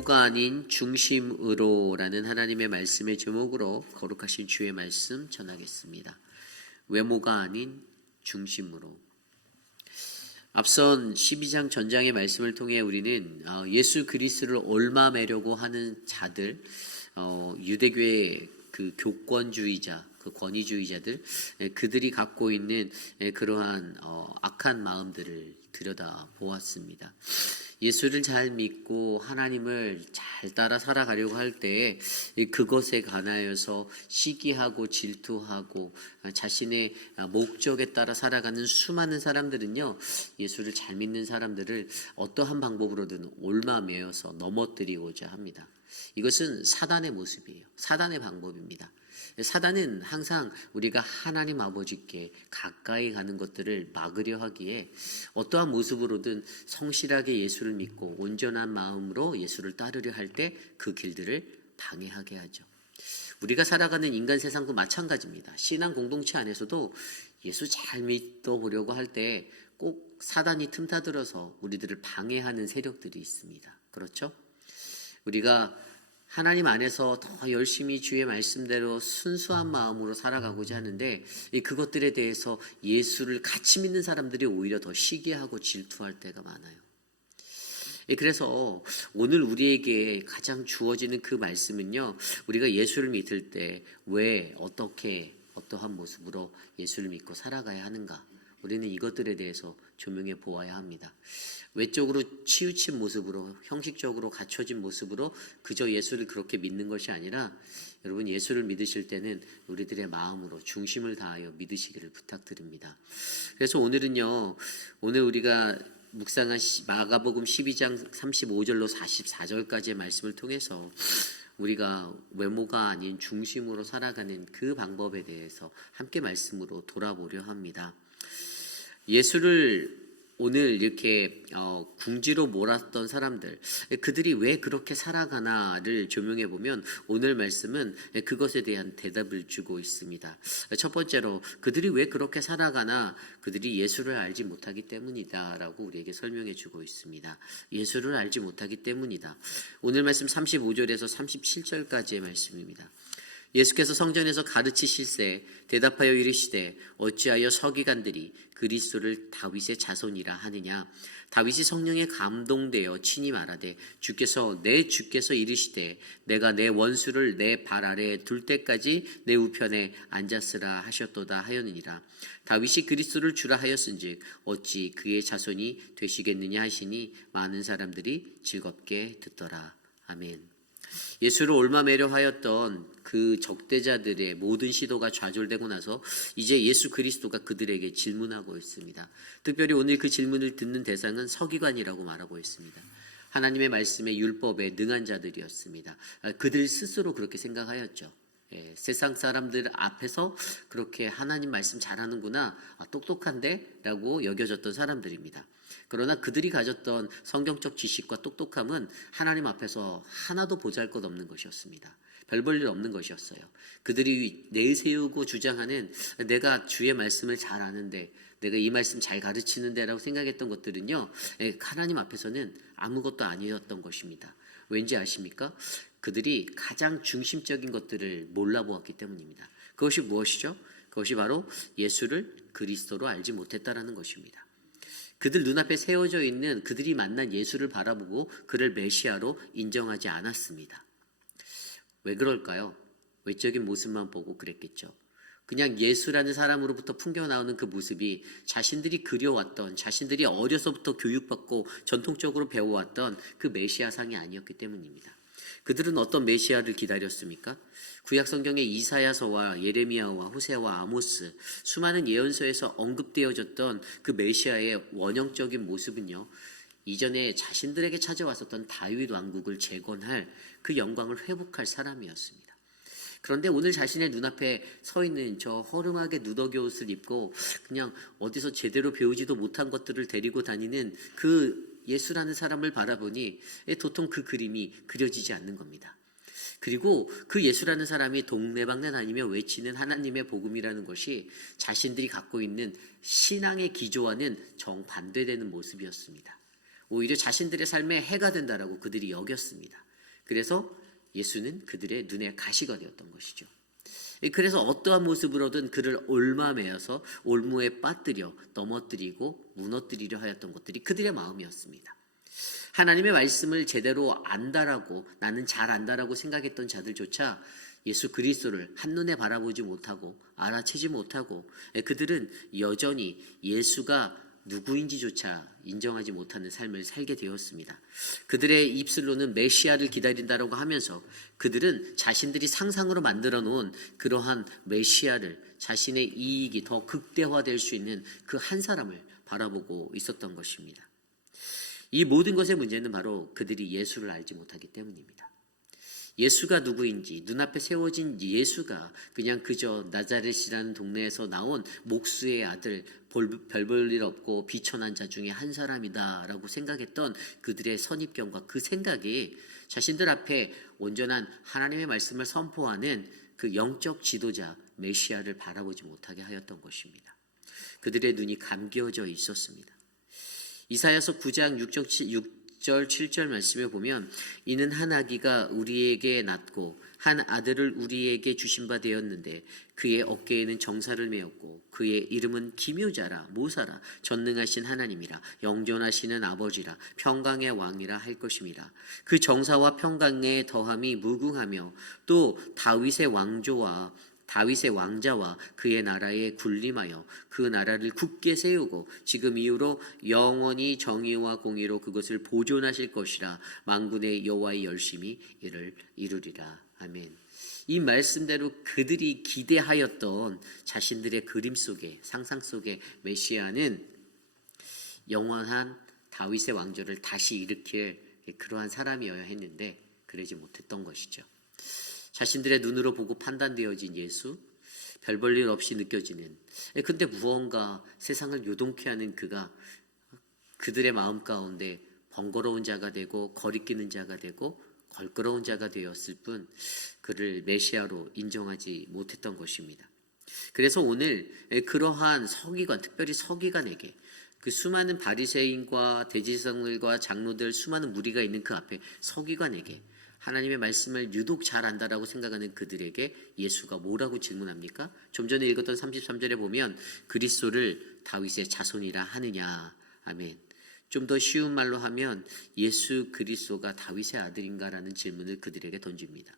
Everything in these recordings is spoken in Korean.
외모가 아닌 중심으로라는 하나님의 말씀의 제목으로 거룩하신 주의 말씀 전하겠습니다. 외모가 아닌 중심으로. 앞선 12장 전장의 말씀을 통해 우리는 예수 그리스도를 얽매려고 하는 자들, 유대교의 그 교권주의자, 그 권위주의자들, 그들이 갖고 있는 그러한 악한 마음들을 들여다 보았습니다. 예수를 잘 믿고 하나님을 잘 따라 살아가려고 할 때에 그것에 관하여서 시기하고 질투하고 자신의 목적에 따라 살아가는 수많은 사람들은요, 예수를 잘 믿는 사람들을 어떠한 방법으로든 얽매여서 넘어뜨리고자 합니다. 이것은 사단의 모습이에요. 사단의 방법입니다. 사단은 항상 우리가 하나님 아버지께 가까이 가는 것들을 막으려 하기에 어떠한 모습으로든 성실하게 예수를 믿고 온전한 마음으로 예수를 따르려 할 때 그 길들을 방해하게 하죠. 우리가 살아가는 인간 세상도 마찬가지입니다. 신앙 공동체 안에서도 예수 잘 믿어보려고 할 때 꼭 사단이 틈타들어서 우리들을 방해하는 세력들이 있습니다. 그렇죠? 우리가 하나님 안에서 더 열심히 주의 말씀대로 순수한 마음으로 살아가고자 하는데 그것들에 대해서 예수를 같이 믿는 사람들이 오히려 더 시기하고 질투할 때가 많아요. 그래서 오늘 우리에게 가장 주어지는 그 말씀은요, 우리가 예수를 믿을 때 왜 어떻게 어떠한 모습으로 예수를 믿고 살아가야 하는가, 우리는 이것들에 대해서 조명해 보아야 합니다. 외적으로 치우친 모습으로, 형식적으로 갖춰진 모습으로 그저 예수를 그렇게 믿는 것이 아니라, 여러분 예수를 믿으실 때는 우리들의 마음으로 중심을 다하여 믿으시기를 부탁드립니다. 그래서 오늘은요, 오늘 우리가 묵상한 마가복음 12장 35절로 44절까지의 말씀을 통해서 우리가 외모가 아닌 중심으로 살아가는 그 방법에 대해서 함께 말씀으로 돌아보려 합니다. 예수를 오늘 이렇게 궁지로 몰았던 사람들, 그들이 왜 그렇게 살아가나를 조명해 보면 오늘 말씀은 그것에 대한 대답을 주고 있습니다. 첫 번째로 그들이 왜 그렇게 살아가나, 그들이 예수를 알지 못하기 때문이다 라고 우리에게 설명해 주고 있습니다. 예수를 알지 못하기 때문이다. 오늘 말씀 35절에서 37절까지의 말씀입니다. 예수께서 성전에서 가르치실새 대답하여 이르시되 어찌하여 서기관들이 그리스도를 다윗의 자손이라 하느냐. 다윗이 성령에 감동되어 친히 말하되 내 주께서 이르시되 내가 내 원수를 내 발 아래에 둘 때까지 내 우편에 앉았으라 하셨도다 하였느니라. 다윗이 그리스도를 주라 하였은즉 어찌 그의 자손이 되시겠느냐 하시니 많은 사람들이 즐겁게 듣더라. 아멘. 예수를 얽매려 하였던 그 적대자들의 모든 시도가 좌절되고 나서 이제 예수 그리스도가 그들에게 질문하고 있습니다. 특별히 오늘 그 질문을 듣는 대상은 서기관이라고 말하고 있습니다. 하나님의 말씀에 율법에 능한 자들이었습니다. 그들 스스로 그렇게 생각하였죠. 세상 사람들 앞에서 그렇게 하나님 말씀 잘하는구나, 똑똑한데? 라고 여겨졌던 사람들입니다. 그러나 그들이 가졌던 성경적 지식과 똑똑함은 하나님 앞에서 하나도 보잘것없는 것이었습니다. 별 볼 일 없는 것이었어요. 그들이 내세우고 주장하는 내가 주의 말씀을 잘 아는데, 내가 이 말씀 잘 가르치는데 라고 생각했던 것들은요, 하나님 앞에서는 아무것도 아니었던 것입니다. 왠지 아십니까? 그들이 가장 중심적인 것들을 몰라보았기 때문입니다. 그것이 무엇이죠? 그것이 바로 예수를 그리스도로 알지 못했다라는 것입니다. 그들 눈앞에 세워져 있는 그들이 만난 예수를 바라보고 그를 메시아로 인정하지 않았습니다. 왜 그럴까요? 외적인 모습만 보고 그랬겠죠. 그냥 예수라는 사람으로부터 풍겨나오는 그 모습이 자신들이 그려왔던, 자신들이 어려서부터 교육받고 전통적으로 배워왔던 그 메시아상이 아니었기 때문입니다. 그들은 어떤 메시아를 기다렸습니까? 구약 성경의 이사야서와 예레미야와 호세아와 아모스, 수많은 예언서에서 언급되어졌던 그 메시아의 원형적인 모습은요, 이전에 자신들에게 찾아왔었던 다윗 왕국을 재건할 그 영광을 회복할 사람이었습니다. 그런데 오늘 자신의 눈앞에 서 있는 저 허름하게 누더기 옷을 입고 그냥 어디서 제대로 배우지도 못한 것들을 데리고 다니는 그 예수라는 사람을 바라보니 도통 그 그림이 그려지지 않는 겁니다. 그리고 그 예수라는 사람이 동네방네 다니며 외치는 하나님의 복음이라는 것이 자신들이 갖고 있는 신앙의 기조와는 정반대되는 모습이었습니다. 오히려 자신들의 삶에 해가 된다라고 그들이 여겼습니다. 그래서 예수는 그들의 눈에 가시가 되었던 것이죠. 그래서 어떠한 모습으로든 그를 올마매어서 올무에 빠뜨려 넘어뜨리고 무너뜨리려 하였던 것들이 그들의 마음이었습니다. 하나님의 말씀을 제대로 안다라고, 나는 잘 안다라고 생각했던 자들조차 예수 그리스도를 한눈에 바라보지 못하고 알아채지 못하고 그들은 여전히 예수가 누구인지조차 인정하지 못하는 삶을 살게 되었습니다. 그들의 입술로는 메시아를 기다린다라고 하면서 그들은 자신들이 상상으로 만들어 놓은 그러한 메시아를, 자신의 이익이 더 극대화될 수 있는 그 한 사람을 바라보고 있었던 것입니다. 이 모든 것의 문제는 바로 그들이 예수를 알지 못하기 때문입니다. 예수가 누구인지, 눈앞에 세워진 예수가 그냥 그저 나자렛이라는 동네에서 나온 목수의 아들, 별 볼 일 없고 비천한 자 중에 한 사람이다라고 생각했던 그들의 선입견과 그 생각이 자신들 앞에 온전한 하나님의 말씀을 선포하는 그 영적 지도자 메시아를 바라보지 못하게 하였던 것입니다. 그들의 눈이 감겨져 있었습니다. 이사야서 9장 6절 7절 말씀에 보면 이는 한 아기가 우리에게 낳고 한 아들을 우리에게 주신 바 되었는데 그의 어깨에는 정사를 메었고 그의 이름은 기묘자라 모사라 전능하신 하나님이라 영존하시는 아버지라 평강의 왕이라 할 것임이라. 그 정사와 평강의 더함이 무궁하며 또 다윗의 왕자와 그의 나라에 군림하여 그 나라를 굳게 세우고 지금 이후로 영원히 정의와 공의로 그것을 보존하실 것이라. 만군의 여호와의 열심히 이를 이루리라. 아멘. 이 말씀대로 그들이 기대하였던 자신들의 그림 속에, 상상 속의 메시아는 영원한 다윗의 왕조를 다시 일으킬 그러한 사람이어야 했는데 그러지 못했던 것이죠. 자신들의 눈으로 보고 판단되어진 예수, 별 볼 일 없이 느껴지는, 근데 무언가 세상을 요동케 하는 그가 그들의 마음 가운데 번거로운 자가 되고 거리끼는 자가 되고 걸끄러운 자가 되었을 뿐 그를 메시아로 인정하지 못했던 것입니다. 그래서 오늘 그러한 서기관, 특별히 서기관에게, 그 수많은 바리새인과 대제사장들과 장로들, 수많은 무리가 있는 그 앞에 서기관에게 하나님의 말씀을 유독 잘 안다라고 생각하는 그들에게 예수가 뭐라고 질문합니까? 좀 전에 읽었던 33절에 보면 그리스도를 다윗의 자손이라 하느냐. 아멘. 좀 더 쉬운 말로 하면 예수 그리스도가 다윗의 아들인가라는 질문을 그들에게 던집니다.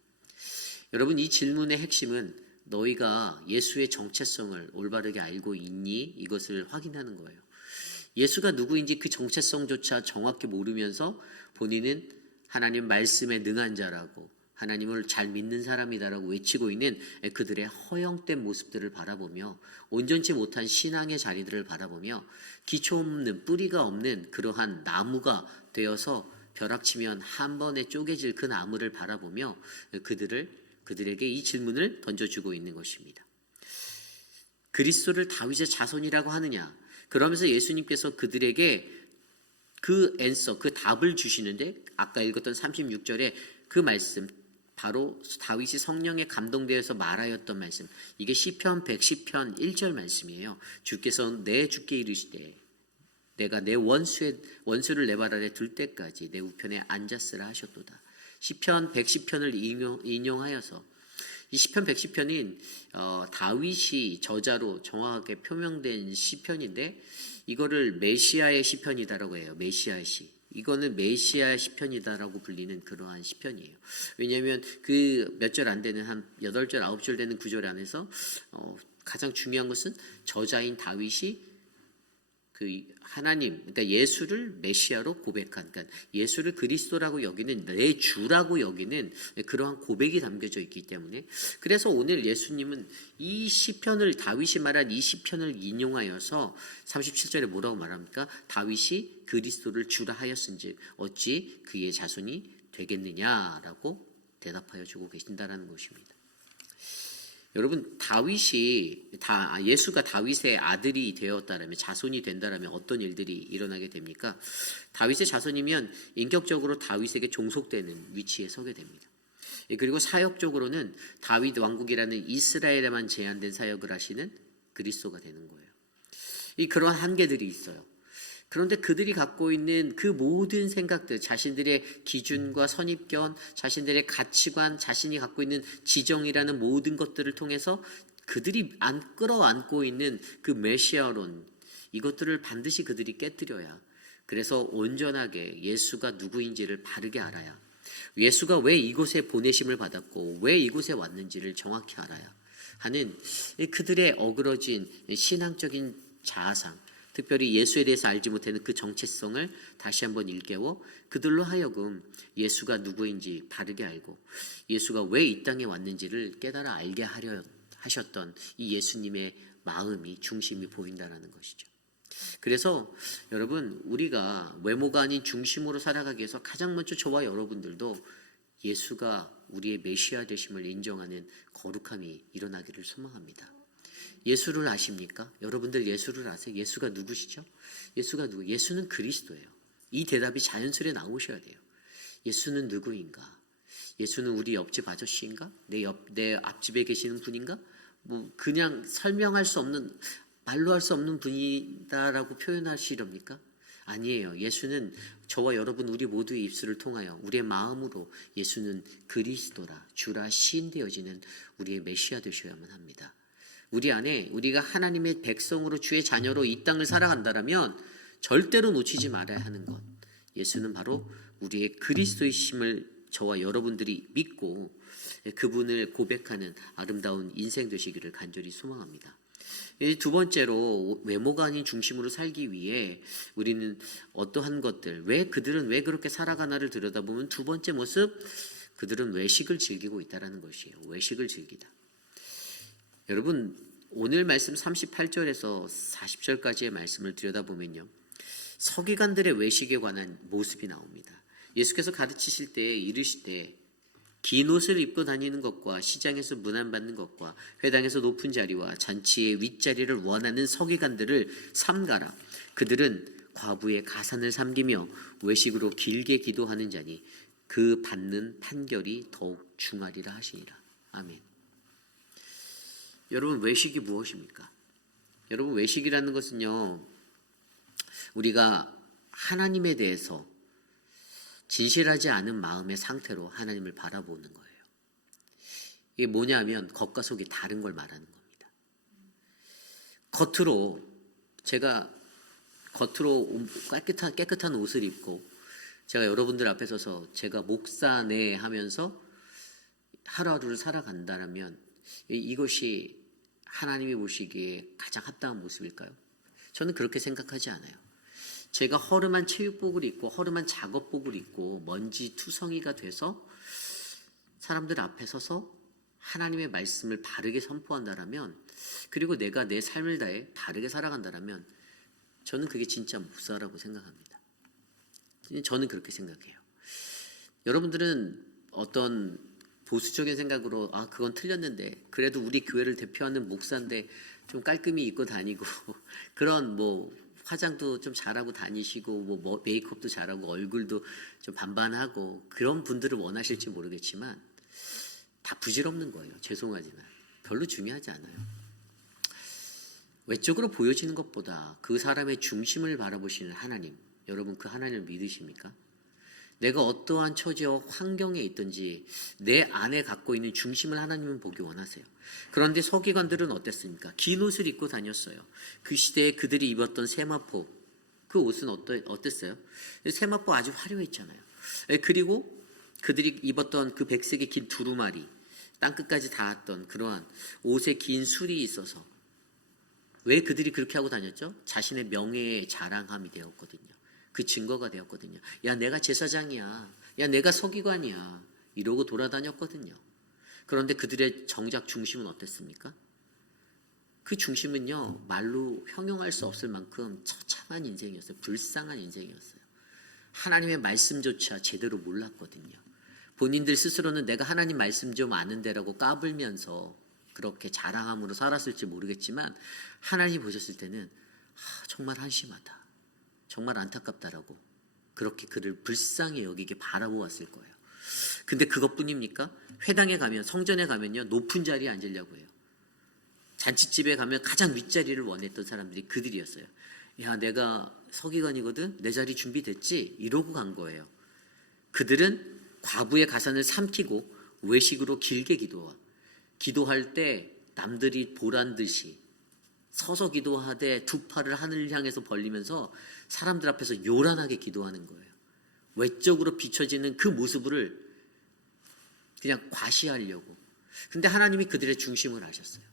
여러분, 이 질문의 핵심은 너희가 예수의 정체성을 올바르게 알고 있니? 이것을 확인하는 거예요. 예수가 누구인지 그 정체성조차 정확히 모르면서 본인은 하나님 말씀에 능한 자라고 하나님을 잘 믿는 사람이다라고 외치고 있는 그들의 허영된 모습들을 바라보며 온전치 못한 신앙의 자리들을 바라보며 기초 없는, 뿌리가 없는 그러한 나무가 되어서 벼락치면 한 번에 쪼개질 그 나무를 바라보며 그들에게 이 질문을 던져주고 있는 것입니다. 그리스도를 다윗의 자손이라고 하느냐? 그러면서 예수님께서 그들에게 그 답을 주시는데 아까 읽었던 36절에 그 말씀, 바로 다윗이 성령에 감동되어서 말하였던 말씀, 이게 시편 110편 1절 말씀이에요. 주께서 내 주께 이르시되 내가 내 원수를 내 발 아래 둘 때까지 내 우편에 앉았으라 하셨도다. 시편 110편을 인용하여서 이 시편 110편인 다윗이 저자로 정확하게 표명된 시편인데 이거를 메시아의 시편이다라고 해요. 메시아의 시. 이거는 메시아의 시편이다라고 불리는 그러한 시편이에요. 왜냐하면 그 몇 절 안 되는 한 8절, 9절 되는 구절 안에서 가장 중요한 것은 저자인 다윗이 그 하나님, 그러니까 예수를 메시아로 고백한, 그러니까 예수를 그리스도라고 여기는, 내 주라고 여기는 그러한 고백이 담겨져 있기 때문에, 그래서 오늘 예수님은 이 시편을, 다윗이 말한 이 시편을 인용하여서 37절에 뭐라고 말합니까? 다윗이 그리스도를 주라 하였은즉 어찌 그의 자손이 되겠느냐라고 대답하여 주고 계신다라는 것입니다. 여러분, 예수가 다윗의 아들이 되었다라면, 자손이 된다라면 어떤 일들이 일어나게 됩니까? 다윗의 자손이면 인격적으로 다윗에게 종속되는 위치에 서게 됩니다. 그리고 사역적으로는 다윗 왕국이라는 이스라엘에만 제한된 사역을 하시는 그리스도가 되는 거예요. 그러한 한계들이 있어요. 그런데 그들이 갖고 있는 그 모든 생각들, 자신들의 기준과 선입견, 자신들의 가치관, 자신이 갖고 있는 지정이라는 모든 것들을 통해서 그들이 끌어안고 있는 그 메시아론, 이것들을 반드시 그들이 깨뜨려야, 그래서 온전하게 예수가 누구인지를 바르게 알아야, 예수가 왜 이곳에 보내심을 받았고 왜 이곳에 왔는지를 정확히 알아야 하는 그들의 어그러진 신앙적인 자아상, 특별히 예수에 대해서 알지 못하는 그 정체성을 다시 한번 일깨워 그들로 하여금 예수가 누구인지 바르게 알고 예수가 왜 이 땅에 왔는지를 깨달아 알게 하려 하셨던 이 예수님의 마음이, 중심이 보인다는 것이죠. 그래서 여러분, 우리가 외모가 아닌 중심으로 살아가기 위해서 가장 먼저 저와 여러분들도 예수가 우리의 메시아 되심을 인정하는 거룩함이 일어나기를 소망합니다. 예수를 아십니까? 여러분들 예수를 아세요? 예수가 누구시죠? 예수가 누구? 예수는 그리스도예요. 이 대답이 자연스레 나오셔야 돼요. 예수는 누구인가? 예수는 우리 옆집 아저씨인가? 내 앞집에 계시는 분인가? 뭐 그냥 설명할 수 없는, 말로 할 수 없는 분이다라고 표현하시렵니까? 아니에요. 예수는 저와 여러분 우리 모두의 입술을 통하여 우리의 마음으로 예수는 그리스도라, 주라, 시인 되어지는 우리의 메시아 되셔야만 합니다. 우리 안에 우리가 하나님의 백성으로 주의 자녀로 이 땅을 살아간다면 절대로 놓치지 말아야 하는 것, 예수는 바로 우리의 그리스도이심을 저와 여러분들이 믿고 그분을 고백하는 아름다운 인생 되시기를 간절히 소망합니다. 두 번째로, 외모가 아닌 중심으로 살기 위해 우리는 어떠한 것들, 그들은 왜 그렇게 살아가나를 들여다보면 두 번째 모습, 그들은 외식을 즐기고 있다는 것이에요. 외식을 즐기다. 여러분, 오늘 말씀 38절에서 40절까지의 말씀을 들여다보면요, 서기관들의 외식에 관한 모습이 나옵니다. 예수께서 가르치실 때 이르시되 긴 옷을 입고 다니는 것과 시장에서 문안받는 것과 회당에서 높은 자리와 잔치의 윗자리를 원하는 서기관들을 삼가라. 그들은 과부의 가산을 삼기며 외식으로 길게 기도하는 자니 그 받는 판결이 더욱 중하리라 하시니라. 아멘. 여러분, 외식이 무엇입니까? 여러분, 외식이라는 것은요, 우리가 하나님에 대해서 진실하지 않은 마음의 상태로 하나님을 바라보는 거예요. 이게 뭐냐면 겉과 속이 다른 걸 말하는 겁니다. 제가 겉으로 깨끗한 옷을 입고 제가 여러분들 앞에 서서 제가 목사네 하면서 하루하루를 살아간다면 이것이 하나님이 보시기에 가장 합당한 모습일까요? 저는 그렇게 생각하지 않아요. 제가 허름한 체육복을 입고 허름한 작업복을 입고 먼지 투성이가 돼서 사람들 앞에 서서 하나님의 말씀을 바르게 선포한다라면, 그리고 내가 내 삶을 다해 바르게 살아간다라면 저는 그게 진짜 목사라고 생각합니다. 저는 그렇게 생각해요. 여러분들은 어떤 보수적인 생각으로 그건 틀렸는데 그래도 우리 교회를 대표하는 목사인데 좀 깔끔히 입고 다니고 그런 화장도 좀 잘하고 다니시고 메이크업도 잘하고 얼굴도 좀 반반하고 그런 분들을 원하실지 모르겠지만 다 부질없는 거예요. 죄송하지만 별로 중요하지 않아요. 외적으로 보여지는 것보다 그 사람의 중심을 바라보시는 하나님, 여러분 그 하나님을 믿으십니까? 내가 어떠한 처지와 환경에 있든지 내 안에 갖고 있는 중심을 하나님은 보기 원하세요. 그런데 서기관들은 어땠습니까? 긴 옷을 입고 다녔어요. 그 시대에 그들이 입었던 세마포, 그 옷은 어땠어요? 세마포 아주 화려했잖아요. 그리고 그들이 입었던 그 백색의 긴 두루마리, 땅끝까지 닿았던 그러한 옷에 긴 술이 있어서, 왜 그들이 그렇게 하고 다녔죠? 자신의 명예의 자랑함이 되었거든요. 그 증거가 되었거든요. 야, 내가 제사장이야. 야, 내가 서기관이야. 이러고 돌아다녔거든요. 그런데 그들의 정작 중심은 어땠습니까? 그 중심은요, 말로 형용할 수 없을 만큼 처참한 인생이었어요. 불쌍한 인생이었어요. 하나님의 말씀조차 제대로 몰랐거든요. 본인들 스스로는 내가 하나님 말씀 좀 아는데라고 까불면서 그렇게 자랑함으로 살았을지 모르겠지만 하나님 보셨을 때는 정말 한심하다, 정말 안타깝다라고 그렇게 그를 불쌍히 여기게 바라보았을 거예요. 근데 그것뿐입니까? 회당에 가면, 성전에 가면요, 높은 자리에 앉으려고 해요. 잔치집에 가면 가장 윗자리를 원했던 사람들이 그들이었어요. 야, 내가 서기관이거든. 내 자리 준비됐지? 이러고 간 거예요. 그들은 과부의 가산을 삼키고 외식으로 길게 기도할 때 남들이 보란 듯이 서서 기도하되 두 팔을 하늘을 향해서 벌리면서 사람들 앞에서 요란하게 기도하는 거예요. 외적으로 비춰지는 그 모습을 그냥 과시하려고. 근데 하나님이 그들의 중심을 아셨어요.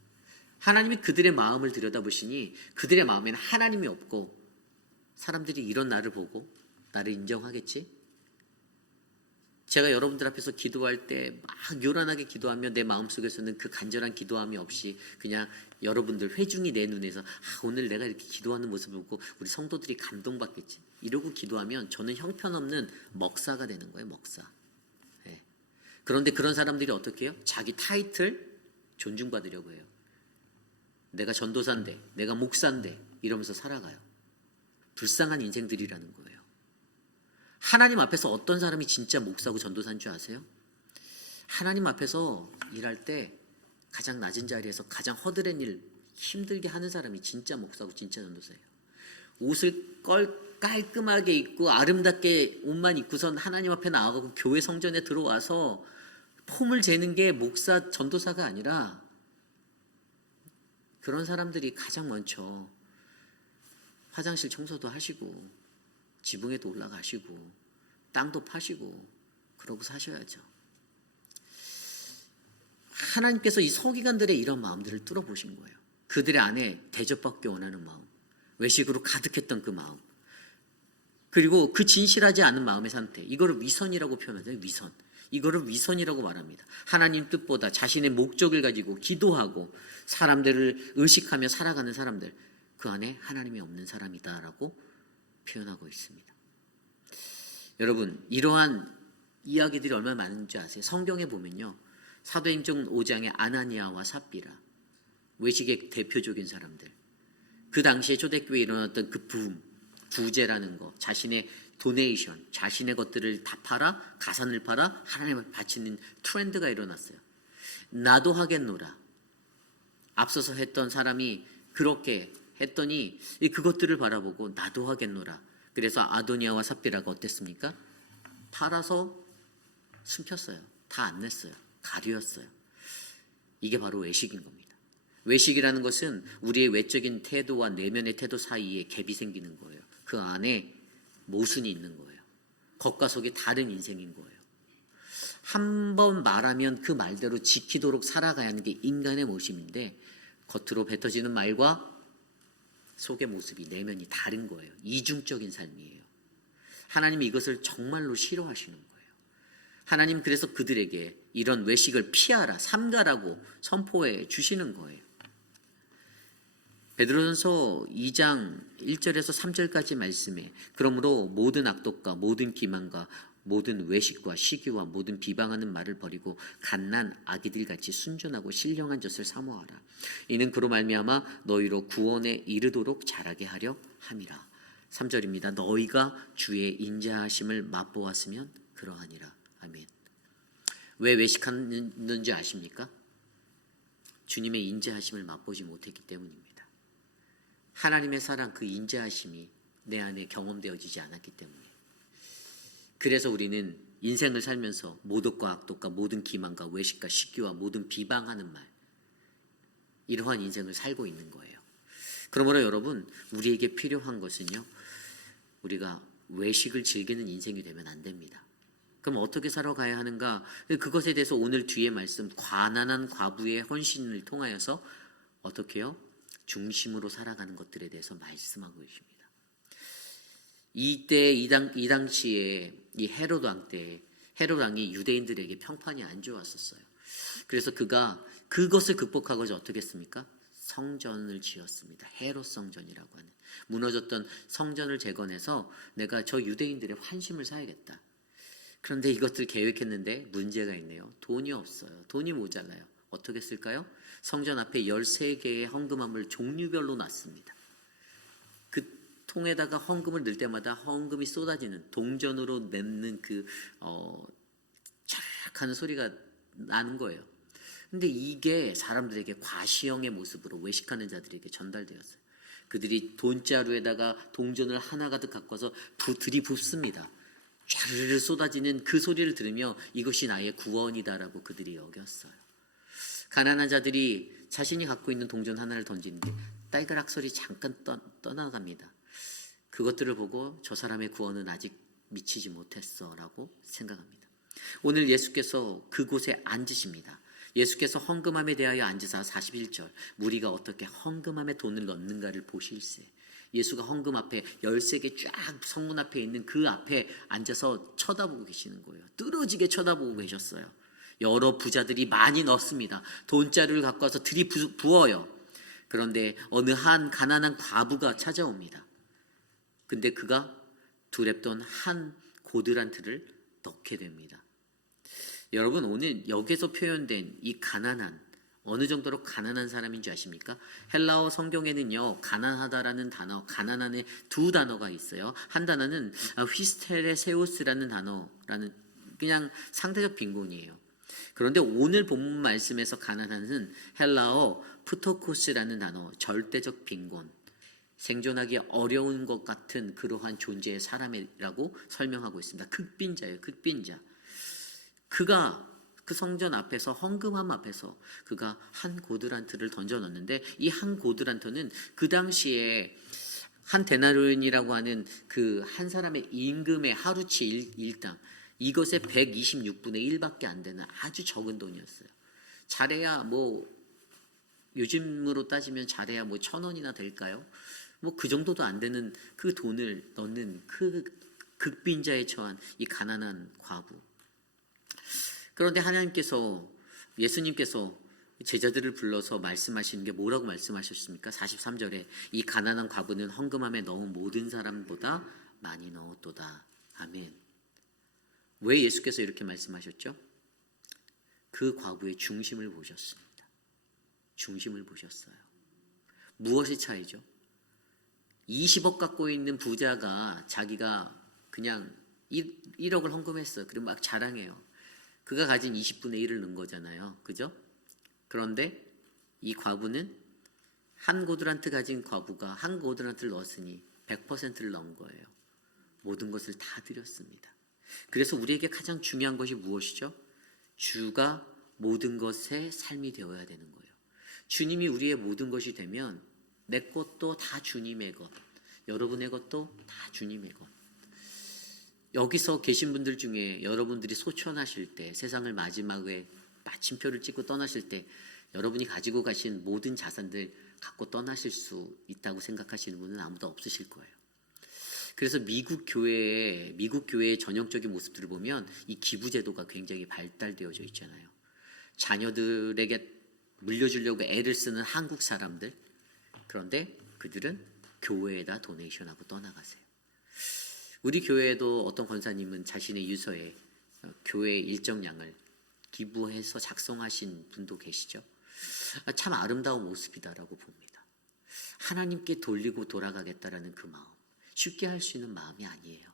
하나님이 그들의 마음을 들여다보시니 그들의 마음에는 하나님이 없고, 사람들이 이런 나를 보고 나를 인정하겠지? 제가 여러분들 앞에서 기도할 때 막 요란하게 기도하면 내 마음속에서는 그 간절한 기도함이 없이 그냥 여러분들 회중이 내 눈에서 오늘 내가 이렇게 기도하는 모습을 보고 우리 성도들이 감동받겠지 이러고 기도하면 저는 형편없는 먹사가 되는 거예요. 먹사. 네. 그런데 그런 사람들이 어떻게 해요? 자기 타이틀 존중받으려고 해요. 내가 전도사인데, 내가 목사인데 이러면서 살아가요. 불쌍한 인생들이라는 거예요. 하나님 앞에서 어떤 사람이 진짜 목사고 전도사인 줄 아세요? 하나님 앞에서 일할 때 가장 낮은 자리에서 가장 허드렛 일 힘들게 하는 사람이 진짜 목사고 진짜 전도사예요. 옷을 깔끔하게 입고 아름답게 옷만 입고선 하나님 앞에 나아가고 교회 성전에 들어와서 폼을 재는 게 목사 전도사가 아니라, 그런 사람들이 가장 먼저 화장실 청소도 하시고 지붕에도 올라가시고 땅도 파시고 그러고 사셔야죠. 하나님께서 이 서기관들의 이런 마음들을 뚫어보신 거예요. 그들의 안에 대접받기 원하는 마음, 외식으로 가득했던 그 마음, 그리고 그 진실하지 않은 마음의 상태, 이거를 위선이라고 표현하잖아요. 위선. 이거를 위선이라고 말합니다. 하나님 뜻보다 자신의 목적을 가지고 기도하고 사람들을 의식하며 살아가는 사람들, 그 안에 하나님이 없는 사람이다라고 표현하고 있습니다. 여러분, 이러한 이야기들이 얼마나 많은지 아세요? 성경에 보면요, 사도행전 5장의 아나니아와 삽비라, 외식의 대표적인 사람들, 그 당시에 초대교회에 일어났던 그 부재라는 거, 자신의 도네이션, 자신의 것들을 다 팔아, 가산을 팔아 하나님을 바치는 트렌드가 일어났어요. 나도 하겠노라. 앞서서 했던 사람이 그렇게 했더니 그것들을 바라보고 나도 하겠노라. 그래서 아도니아와 삽비라가 어땠습니까? 팔아서 숨겼어요. 다 안 냈어요. 가류였어요. 이게 바로 외식인 겁니다. 외식이라는 것은 우리의 외적인 태도와 내면의 태도 사이에 갭이 생기는 거예요. 그 안에 모순이 있는 거예요. 겉과 속이 다른 인생인 거예요. 한 번 말하면 그 말대로 지키도록 살아가야 하는 게 인간의 모습인데, 겉으로 뱉어지는 말과 속의 모습이, 내면이 다른 거예요. 이중적인 삶이에요. 하나님이 이것을 정말로 싫어하시는 거예요. 하나님 그래서 그들에게 이런 외식을 피하라, 삼가라고 선포해 주시는 거예요. 베드로전서 2장 1절에서 3절까지 말씀에, 그러므로 모든 악독과 모든 기만과 모든 외식과 시기와 모든 비방하는 말을 버리고 갓난 아기들같이 순전하고 신령한 젖을 사모하라. 이는 그로 말미암아 너희로 구원에 이르도록 자라게 하려 함이라. 3절입니다. 너희가 주의 인자하심을 맛보았으면 그러하니라. 아멘. 왜 외식하는지 아십니까? 주님의 인자하심을 맛보지 못했기 때문입니다. 하나님의 사랑, 그 인자하심이 내 안에 경험되어지지 않았기 때문에. 그래서 우리는 인생을 살면서 모독과 악독과 모든 기만과 외식과 시기와 모든 비방하는 말, 이러한 인생을 살고 있는 거예요. 그러므로 여러분, 우리에게 필요한 것은요, 우리가 외식을 즐기는 인생이 되면 안 됩니다. 그럼 어떻게 살아가야 하는가? 그것에 대해서 오늘 뒤에 말씀, 가난한 과부의 헌신을 통하여서 어떻게 해요? 중심으로 살아가는 것들에 대해서 말씀하고 계십니다. 이때 이 당시에 이 헤롯 왕 때, 헤롯 왕이 유대인들에게 평판이 안 좋았었어요. 그래서 그가 그것을 극복하고자 어떻게 했습니까? 성전을 지었습니다. 헤롯 성전이라고 하는, 무너졌던 성전을 재건해서 내가 저 유대인들의 환심을 사야겠다. 그런데 이것들 계획했는데 문제가 있네요. 돈이 없어요. 돈이 모자라요. 어떻게 쓸까요? 성전 앞에 13개의 헌금함을 종류별로 놨습니다. 그 통에다가 헌금을 넣을 때마다 헌금이 쏟아지는, 동전으로 냅는 그 촤악 하는 소리가 나는 거예요. 근데 이게 사람들에게 과시형의 모습으로 외식하는 자들에게 전달되었어요. 그들이 돈자루에다가 동전을 하나 가득 갖고 와서 들이붓습니다. 촤르르 쏟아지는 그 소리를 들으며 이것이 나의 구원이다라고 그들이 여겼어요. 가난한 자들이 자신이 갖고 있는 동전 하나를 던지는데 딸그락 소리 잠깐 떠나갑니다. 그것들을 보고 저 사람의 구원은 아직 미치지 못했어라고 생각합니다. 오늘 예수께서 그곳에 앉으십니다. 예수께서 헌금함에 대하여 앉으사 41절 무리가 어떻게 헌금함에 돈을 넣는가를 보실세. 예수가 헌금 앞에 13개 쫙 성문 앞에 있는 그 앞에 앉아서 쳐다보고 계시는 거예요. 뚫어지게 쳐다보고 계셨어요. 여러 부자들이 많이 넣습니다. 돈자루를 갖고 와서 들이부어요. 그런데 어느 한 가난한 과부가 찾아옵니다. 근데 그가 두랩돈 한 고드란트를 넣게 됩니다. 여러분, 오늘 여기서 표현된 이 가난한, 어느 정도로 가난한 사람인 줄 아십니까? 헬라어 성경에는요, 가난하다라는 단어, 가난한의 두 단어가 있어요. 한 단어는 휘스테레세우스라는 단어라는 그냥 상대적 빈곤이에요. 그런데 오늘 본문 말씀에서 가난한은 헬라어 푸토코스라는 단어, 절대적 빈곤, 생존하기 어려운 것 같은 그러한 존재의 사람이라고 설명하고 있습니다. 극빈자예요, 극빈자. 그가 그 성전 앞에서 헌금함 앞에서 그가 한 고드란트를 던져 넣었는데 이 한 고드란트는 그 당시에 한 데나리온이라고 하는 그 한 사람의 임금의 하루치 일당 이것의 126분의 1밖에 안 되는 아주 적은 돈이었어요. 잘해야 뭐 요즘으로 따지면 잘해야 뭐 1,000원이나 될까요? 뭐 그 정도도 안 되는 그 돈을 넣는 그 극빈자에 처한 이 가난한 과부. 그런데 하나님께서 예수님께서 제자들을 불러서 말씀하시는 게 뭐라고 말씀하셨습니까? 43절에 이 가난한 과부는 헌금함에 넣은 모든 사람보다 많이 넣었도다. 아멘. 왜 예수께서 이렇게 말씀하셨죠? 그 과부의 중심을 보셨습니다. 중심을 보셨어요. 무엇이 차이죠? 20억 갖고 있는 부자가 자기가 그냥 1억을 헌금했어요. 그리고 막 자랑해요. 그가 가진 20분의 1을 넣은 거잖아요. 그죠? 그런데 이 과부는 한 고드란트 가진 과부가 한 고드란트를 넣었으니 100%를 넣은 거예요. 모든 것을 다 드렸습니다. 그래서 우리에게 가장 중요한 것이 무엇이죠? 주가 모든 것의 삶이 되어야 되는 거예요. 주님이 우리의 모든 것이 되면 내 것도 다 주님의 것, 여러분의 것도 다 주님의 것. 여기서 계신 분들 중에 여러분들이 소천하실 때, 세상을 마지막에 마침표를 찍고 떠나실 때 여러분이 가지고 가신 모든 자산들 갖고 떠나실 수 있다고 생각하시는 분은 아무도 없으실 거예요. 그래서 미국 교회의 전형적인 모습들을 보면 이 기부 제도가 굉장히 발달되어져 있잖아요. 자녀들에게 물려주려고 애를 쓰는 한국 사람들, 그런데 그들은 교회에다 도네이션하고 떠나가세요. 우리 교회에도 어떤 권사님은 자신의 유서에 교회의 일정량을 기부해서 작성하신 분도 계시죠. 참 아름다운 모습이다라고 봅니다. 하나님께 돌리고 돌아가겠다라는 그 마음, 쉽게 할 수 있는 마음이 아니에요.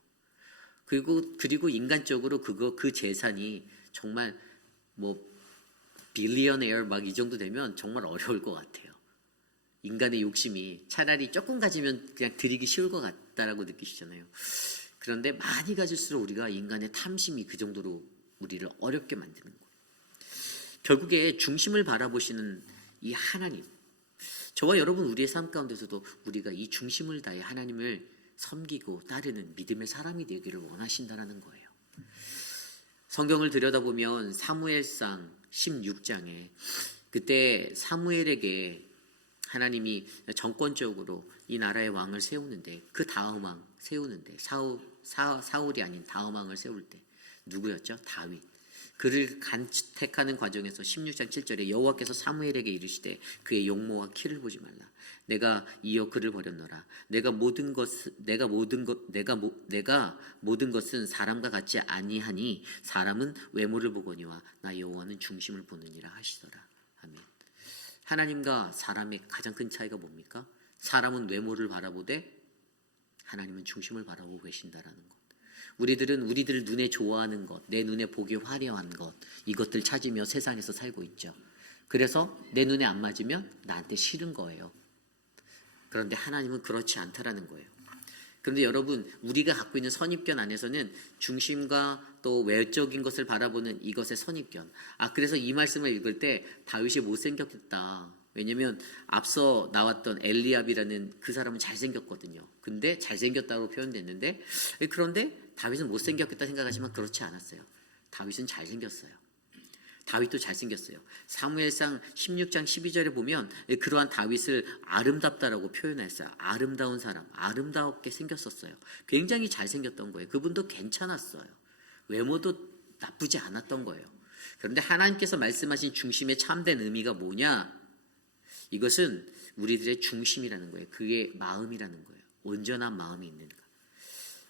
그리고 인간적으로 그 재산이 정말 뭐 빌리언에어 막 이 정도 되면 정말 어려울 것 같아요. 인간의 욕심이 차라리 조금 가지면 그냥 드리기 쉬울 것 같다라고 느끼시잖아요. 그런데 많이 가질수록 우리가 인간의 탐심이 그 정도로 우리를 어렵게 만드는 거예요. 결국에 중심을 바라보시는 이 하나님, 저와 여러분 우리의 삶 가운데서도 우리가 이 중심을 다해 하나님을 섬기고 따르는 믿음의 사람이 되기를 원하신다는 거예요. 성경을 들여다보면 사무엘상 16장에 그때 사무엘에게 하나님이 정권적으로 이 나라의 왕을 세우는데 그 다음 왕 세우는데 사울이 아닌 다음 왕을 세울 때 누구였죠? 다윗. 그를 간택하는 과정에서 16장 7절에 여호와께서 사무엘에게 이르시되 그의 용모와 키를 보지 말라. 내가 이어 그를 버렸노라. 내가 모든 것은 사람과 같지 아니하니 사람은 외모를 보거니와 나 여호와는 중심을 보느니라 하시더라. 아멘. 하나님과 사람의 가장 큰 차이가 뭡니까? 사람은 외모를 바라보되 하나님은 중심을 바라보고 계신다라는 것. 우리들 눈에 좋아하는 것, 내 눈에 보기 화려한 것, 이것들 찾으며 세상에서 살고 있죠. 그래서 내 눈에 안 맞으면 나한테 싫은 거예요. 그런데 하나님은 그렇지 않다라는 거예요. 그런데 여러분, 우리가 갖고 있는 선입견 안에서는 중심과 또 외적인 것을 바라보는 이것의 선입견. 그래서 이 말씀을 읽을 때 다윗이 못생겼겠다. 왜냐면 앞서 나왔던 엘리압이라는 그 사람은 잘생겼거든요. 근데 잘생겼다고 표현됐는데, 그런데 다윗은 못생겼겠다 생각하지만 그렇지 않았어요. 다윗은 잘생겼어요. 다윗도 잘생겼어요. 사무엘상 16장 12절에 보면 그러한 다윗을 아름답다라고 표현했어요. 아름다운 사람, 아름답게 생겼었어요. 굉장히 잘생겼던 거예요. 그분도 괜찮았어요. 외모도 나쁘지 않았던 거예요. 그런데 하나님께서 말씀하신 중심의 참된 의미가 뭐냐? 이것은 우리들의 중심이라는 거예요. 그게 마음이라는 거예요. 온전한 마음이 있는가.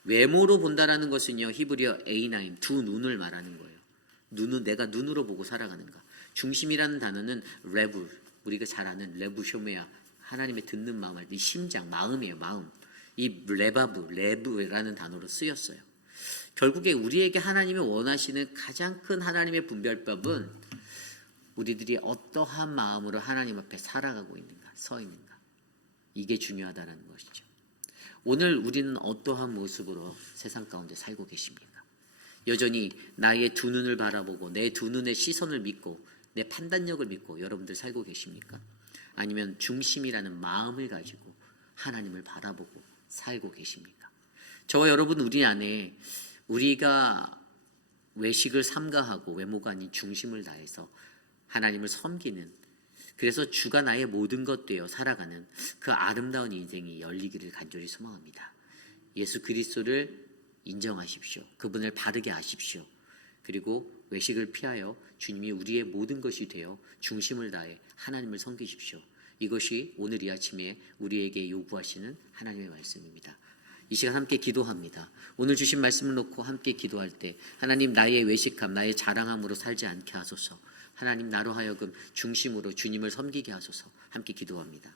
외모로 본다라는 것은요, 히브리어 에이나임, 두 눈을 말하는 거예요. 눈은 내가 눈으로 보고 살아가는가. 중심이라는 단어는 레브, 우리가 잘 아는 레브쇼메야, 하나님의 듣는 마음 할 때 심장, 마음이에요. 마음. 이 레브라는 단어로 쓰였어요. 결국에 우리에게 하나님이 원하시는 가장 큰 하나님의 분별법은 우리들이 어떠한 마음으로 하나님 앞에 살아가고 있는가, 서 있는가. 이게 중요하다는 것이죠. 오늘 우리는 어떠한 모습으로 세상 가운데 살고 계십니까? 여전히 나의 두 눈을 바라보고 내 두 눈의 시선을 믿고 내 판단력을 믿고 여러분들 살고 계십니까? 아니면 중심이라는 마음을 가지고 하나님을 바라보고 살고 계십니까? 저와 여러분, 우리 안에 우리가 외식을 삼가하고 외모가 아닌 중심을 다해서 하나님을 섬기는, 그래서 주가 나의 모든 것 되어 살아가는 그 아름다운 인생이 열리기를 간절히 소망합니다. 예수 그리스도를 인정하십시오. 그분을 바르게 아십시오. 그리고 외식을 피하여 주님이 우리의 모든 것이 되어 중심을 다해 하나님을 섬기십시오. 이것이 오늘 이 아침에 우리에게 요구하시는 하나님의 말씀입니다. 이 시간 함께 기도합니다. 오늘 주신 말씀을 놓고 함께 기도할 때 하나님, 나의 외식함, 나의 자랑함으로 살지 않게 하소서. 하나님, 나로 하여금 중심으로 주님을 섬기게 하소서. 함께 기도합니다.